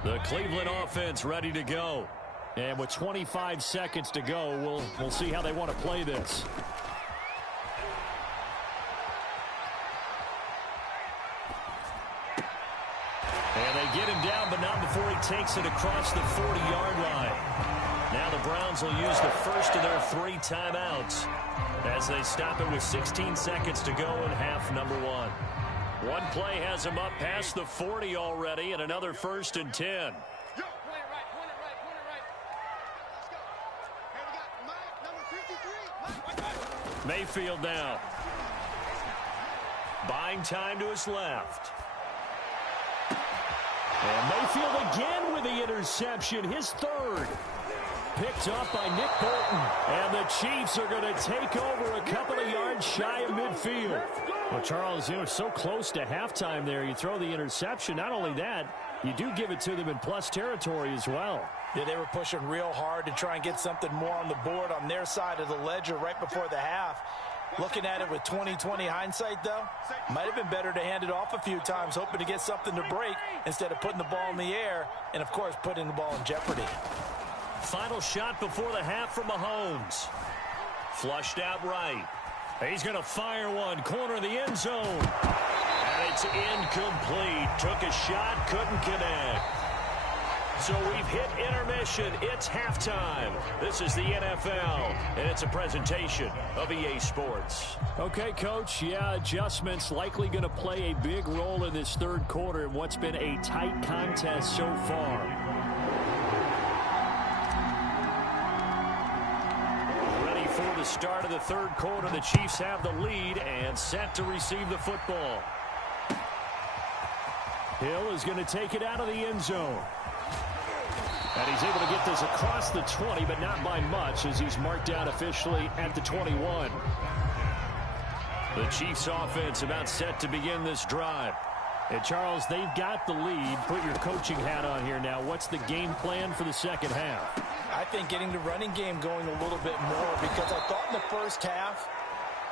The Cleveland offense ready to go. And with 25 seconds to go, we'll see how they want to play this. And they get him down, but not before he takes it across the 40-yard line. Now the Browns will use the first of their 3 timeouts as they stop it with 16 seconds to go in half number 1. One play has him up past the 40 already, and another 1st and 10. Mayfield now. Buying time to his left. And Mayfield again with the interception, his 3rd. Picked up by Nick Bolton. And the Chiefs are going to take over a couple of yards shy of midfield. Well, Charles, you know, so close to halftime there. You throw the interception. Not only that, you do give it to them in plus territory as well. Yeah, they were pushing real hard to try and get something more on the board on their side of the ledger right before the half. Looking at it with 20/20 hindsight, though, might have been better to hand it off a few times, hoping to get something to break instead of putting the ball in the air and, of course, putting the ball in jeopardy. Final shot before the half from Mahomes. Flushed out right. He's going to fire one, corner of the end zone. And it's incomplete. Took a shot, couldn't connect. So we've hit intermission. It's halftime. This is the NFL, and it's a presentation of EA Sports. Okay, Coach, yeah, adjustments likely going to play a big role in this 3rd quarter in what's been a tight contest so far. Ready for the start of the 3rd quarter. The Chiefs have the lead and set to receive the football. Hill is going to take it out of the end zone. And he's able to get this across the 20, but not by much, as he's marked down officially at the 21. The Chiefs offense about set to begin this drive. And Charles, they've got the lead. Put your coaching hat on here now. What's the game plan for the second half? I think getting the running game going a little bit more, because I thought in the first half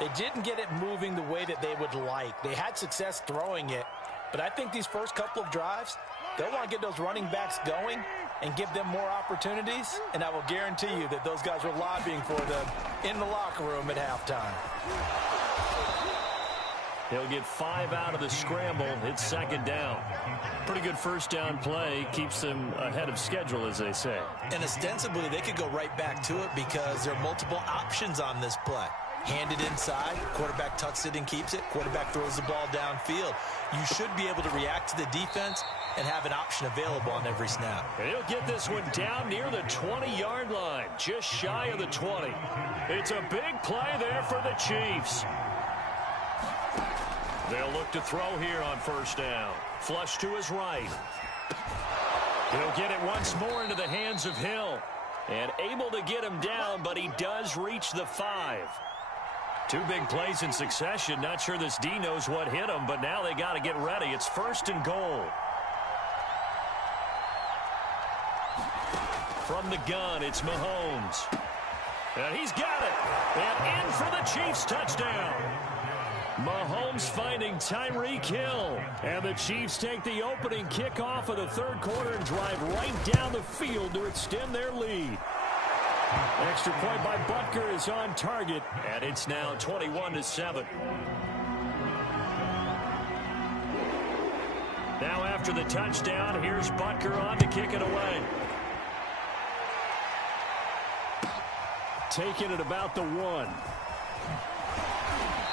they didn't get it moving the way that they would like. They had success throwing it, but I think these first couple of drives, they'll want to get those running backs going and give them more opportunities, and I will guarantee you that those guys were lobbying for them in the locker room at halftime. He'll get 5 out of the scramble. It's second down. Pretty good first down play. Keeps them ahead of schedule, as they say. And ostensibly, they could go right back to it because there are multiple options on this play. Hand it inside, quarterback tucks it and keeps it, quarterback throws the ball downfield. You should be able to react to the defense and have an option available on every snap. And he'll get this one down near the 20-yard line, just shy of the 20. It's a big play there for the Chiefs. They'll look to throw here on first down. Flush to his right. He'll get it once more into the hands of Hill. And able to get him down, but he does reach the 5. 2 big plays in succession. Not sure this D knows what hit him, but now they got to get ready. It's first and goal. From the gun, it's Mahomes. And he's got it. And in for the Chiefs touchdown. Mahomes finding Tyreek Hill. And the Chiefs take the opening kickoff of the third quarter and drive right down the field to extend their lead. Extra point by Butker is on target, and it's now 21-7. Now after the touchdown, here's Butker on to kick it away. Taking it about the 1.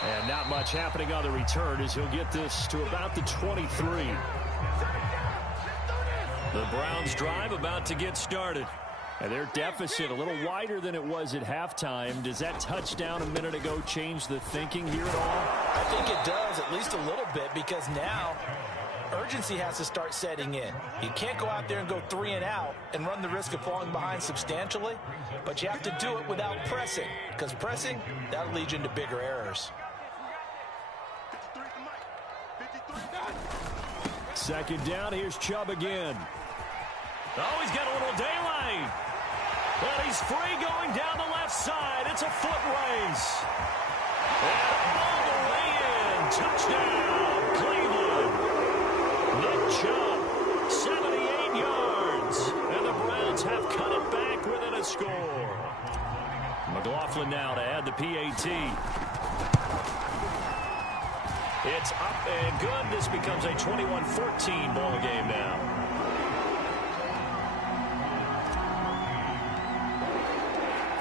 And not much happening on the return as he'll get this to about the 23. The Browns drive about to get started. And their deficit a little wider than it was at halftime. Does that touchdown a minute ago change the thinking here at all? I think it does, at least a little bit, because now urgency has to start setting in. You can't go out there and go 3 and out and run the risk of falling behind substantially, but you have to do it without pressing, because pressing, that'll lead you into bigger errors. Second down, here's Chubb again. Oh, he's got a little daylight. But he's free going down the left side. It's a foot race. And all the way in. Touchdown, Cleveland. Nick Chubb, 78 yards. And the Browns have cut it back within a score. McLaughlin now to add the PAT. It's up and good. This becomes a 21-14 ball game now.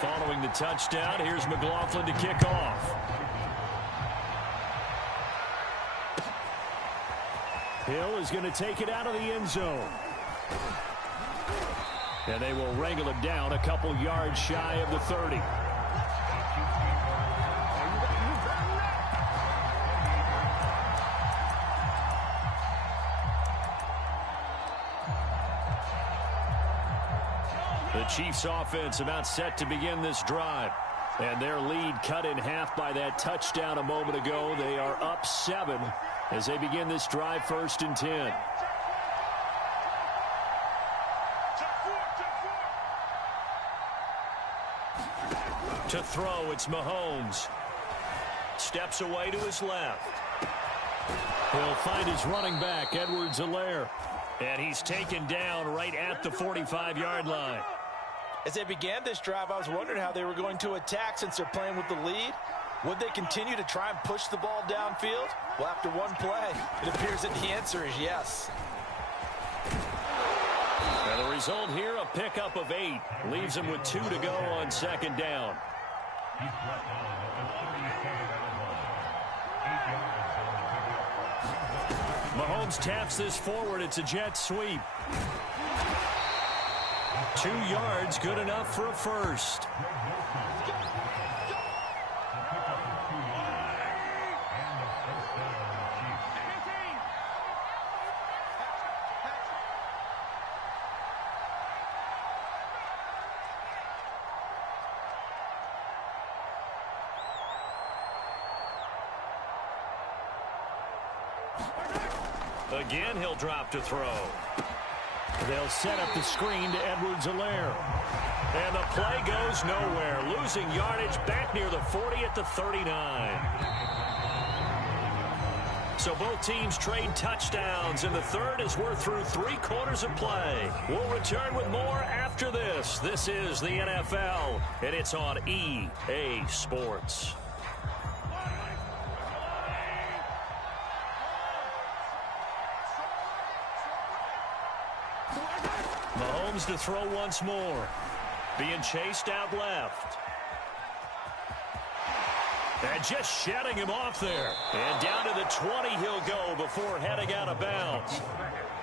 Following the touchdown, here's McLaughlin to kick off. Hill is going to take it out of the end zone. And they will wrangle him down a couple yards shy of the 30. The Chiefs offense about set to begin this drive. And their lead cut in half by that touchdown a moment ago. They are up 7 as they begin this drive, first and 10. To throw, it's Mahomes. Steps away to his left. He'll find his running back, Edwards-Helaire. And he's taken down right at the 45-yard line. As they began this drive, I was wondering how they were going to attack since they're playing with the lead. Would they continue to try and push the ball downfield? Well, after one play, it appears that the answer is yes. And the result here, a pickup of 8. Leaves him with 2 to go on second down. Mahomes taps this forward. It's a jet sweep. 2 yards, good enough for a first. Again, he'll drop to throw. They'll set up the screen to Edwards-Helaire. And the play goes nowhere. Losing yardage back near the 40 at the 39. So both teams trade touchdowns in the third as we're through 3 quarters of play. We'll return with more after this. This is the NFL, and it's on EA Sports. Mahomes to throw once more. Being chased out left. And just shedding him off there. And down to the 20 he'll go before heading out of bounds.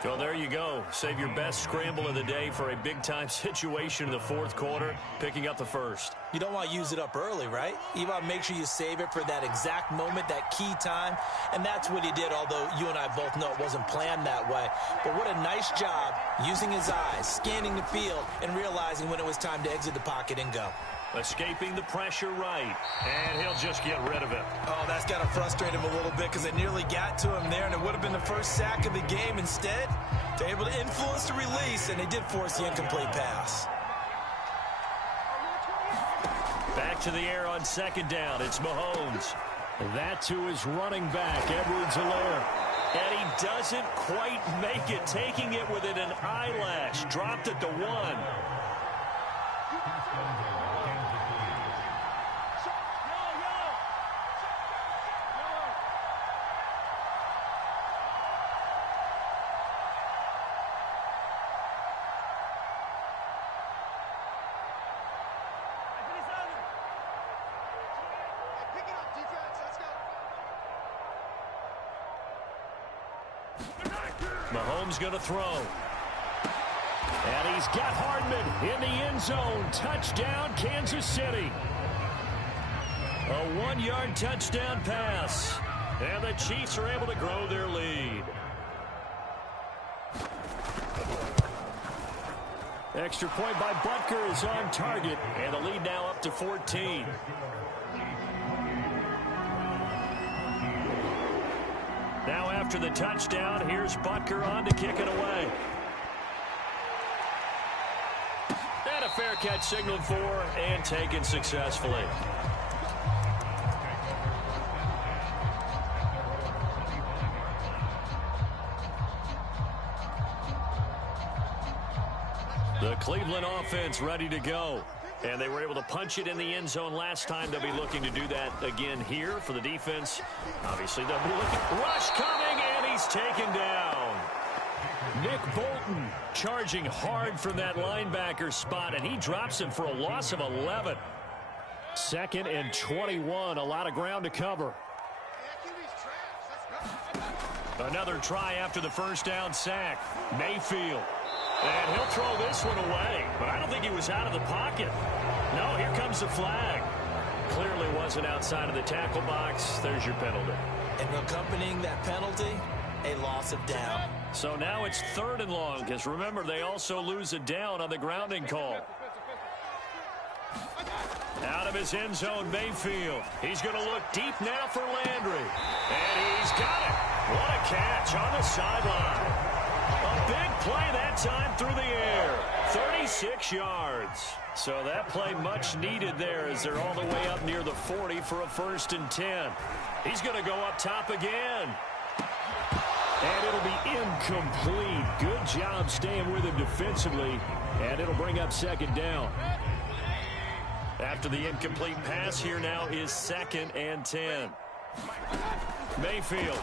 So there you go. Save your best scramble of the day for a big-time situation in the fourth quarter, picking up the first. You don't want to use it up early, right? You want to make sure you save it for that exact moment, that key time. And that's what he did, although you and I both know it wasn't planned that way. But what a nice job using his eyes, scanning the field, and realizing when it was time to exit the pocket and go. Escaping the pressure right, and he'll just get rid of it. Oh, that's got to frustrate him a little bit because it nearly got to him there, and it would have been the first sack of the game. Instead, they're able to influence the release, and they did force the incomplete pass. Back to the air on second down. It's Mahomes. That to his running back, Edwards-Helaire. And he doesn't quite make it, taking it within an eyelash. Dropped at the 1. Mahomes going to throw. And he's got Hardman in the end zone. Touchdown, Kansas City. A 1-yard touchdown pass. And the Chiefs are able to grow their lead. Extra point by Butker is on target. And the lead now up to 14. Now after the touchdown, here's Butker on to kick it away. And a fair catch signaled for and taken successfully. The Cleveland offense ready to go. And they were able to punch it in the end zone last time. They'll be looking to do that again here for the defense. Obviously, they'll be looking. Rush coming, and he's taken down. Nick Bolton charging hard from that linebacker spot, and he drops him for a loss of 11. 2nd and 21, a lot of ground to cover. Another try after the first down sack. Mayfield. And he'll throw this one away, but I don't think he was out of the pocket. No, here comes the flag. Clearly wasn't outside of the tackle box. There's your penalty. And accompanying that penalty, a loss of down. So now it's 3rd and long, because remember, they also lose a down on the grounding call. Out of his end zone, Mayfield. He's going to look deep now for Landry. And he's got it. What a catch on the sideline. A big play that time through the air. 36 yards. So that play much needed there as they're all the way up near the 40 for a 1st and 10. He's going to go up top again. And it'll be incomplete. Good job staying with him defensively. And it'll bring up 2nd down. After the incomplete pass, here now is 2nd and 10. Mayfield.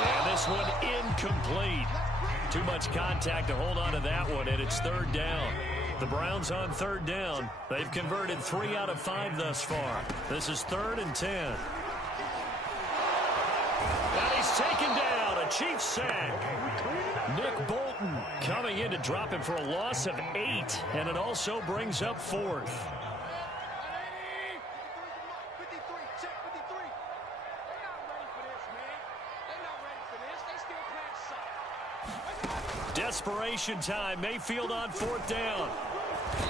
And this one incomplete. Too much contact to hold on to that one, and it's 3rd down. The Browns on 3rd down. They've converted 3 out of 5 thus far. This is 3rd and 10. And he's taken down. A Chiefs sack. Nick Bolton coming in to drop him for a loss of 8, and it also brings up 4th. Desperation time. Mayfield on 4th down.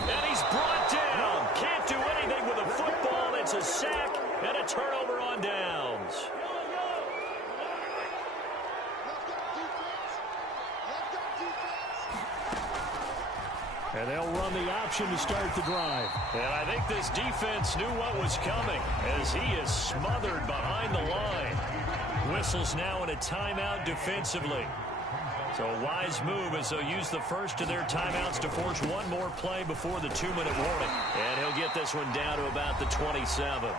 And he's brought down. Can't do anything with a football. It's a sack and a turnover on downs. on the option to start the drive. And I think this defense knew what was coming as he is smothered behind the line. Whistles now in a timeout defensively. So a wise move as they'll use the first of their timeouts to force one more play before the 2-minute warning. And he'll get this one down to about the 27.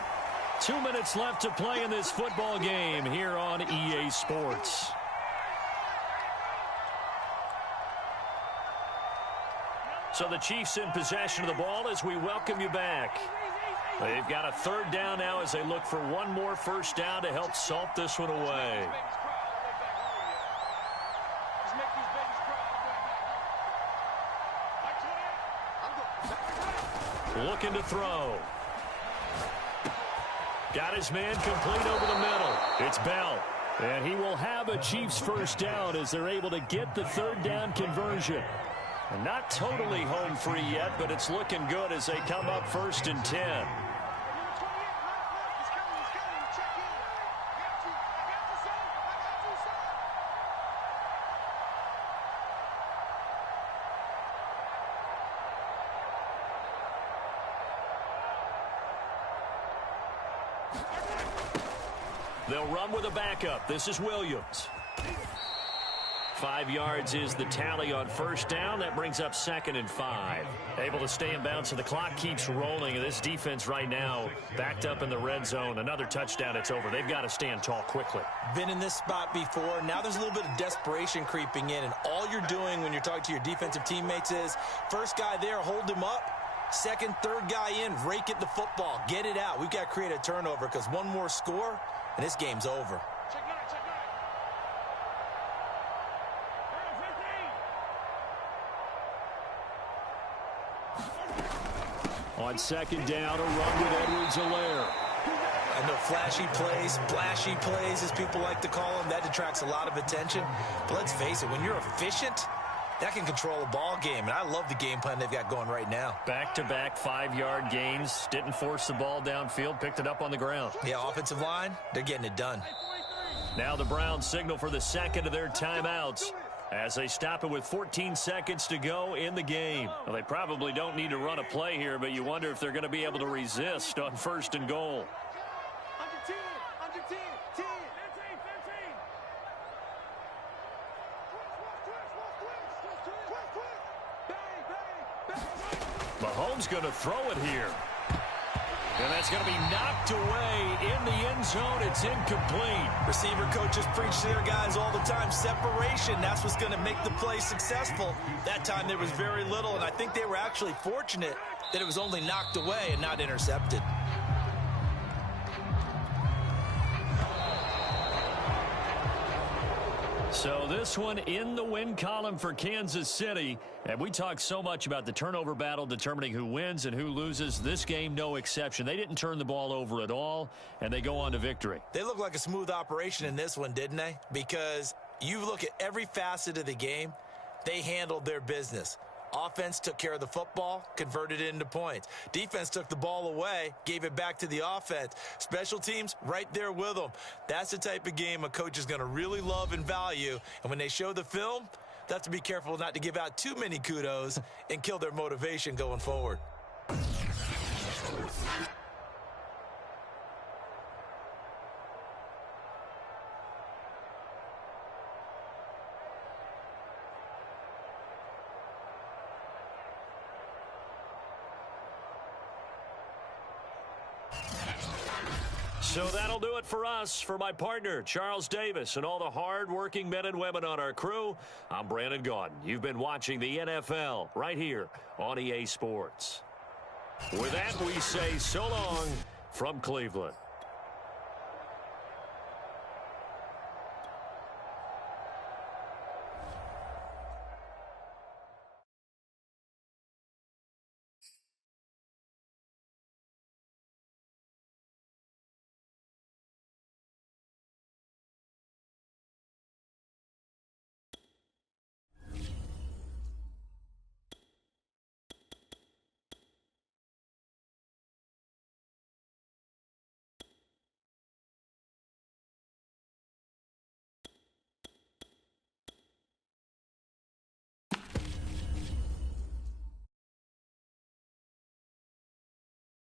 2 minutes left to play in this football game here on EA Sports. So the Chiefs in possession of the ball as we welcome you back. They've got a third down now as they look for one more first down to help salt this one away. Looking to throw. Got his man complete over the middle. It's Bell. And he will have a Chiefs first down as they're able to get the third down conversion. And not totally home free yet, but it's looking good as they come up 1st and 10. They'll run with a backup. This is Williams. 5 yards is the tally on first down. That brings up 2nd and 5. Able to stay in bounds, so the clock keeps rolling. And this defense right now backed up in the red zone. Another touchdown, it's over. They've got to stand tall quickly. Been in this spot before. Now there's a little bit of desperation creeping in. And all you're doing when you're talking to your defensive teammates is, first guy there, hold him up. Second, third guy in, rake at the football. Get it out. We've got to create a turnover because one more score, and this game's over. On second down, a run with Edwards-Helaire. I know flashy plays, flashy plays, as people like to call them, that detracts a lot of attention. But let's face it, when you're efficient, that can control a ball game. And I love the game plan they've got going right now. Back-to-back 5-yard gains. Didn't force the ball downfield. Picked it up on the ground. Yeah, offensive line, they're getting it done. Now the Browns signal for the second of their timeouts as they stop it with 14 seconds to go in the game. Well, they probably don't need to run a play here, but you wonder if they're going to be able to resist on 1st and goal. Mahomes going to throw it here. And that's going to be knocked away in the end zone. It's incomplete. Receiver coaches preach to their guys all the time. Separation, that's what's going to make the play successful. That time there was very little, and I think they were actually fortunate that it was only knocked away and not intercepted. So this one in the win column for Kansas City. And we talk so much about the turnover battle determining who wins and who loses. This game, no exception. They didn't turn the ball over at all, and they go on to victory. They look like a smooth operation in this one, didn't they? Because you look at every facet of the game, they handled their business. Offense took care of the football, converted it into points. Defense took the ball away, gave it back to the offense. Special teams, right there with them. That's the type of game a coach is going to really love and value. And when they show the film, they have to be careful not to give out too many kudos and kill their motivation going forward. So that'll do it for us. For my partner, Charles Davis, and all the hard-working men and women on our crew, I'm Brandon Gaudin. You've been watching the NFL right here on EA Sports. With that, we say so long from Cleveland.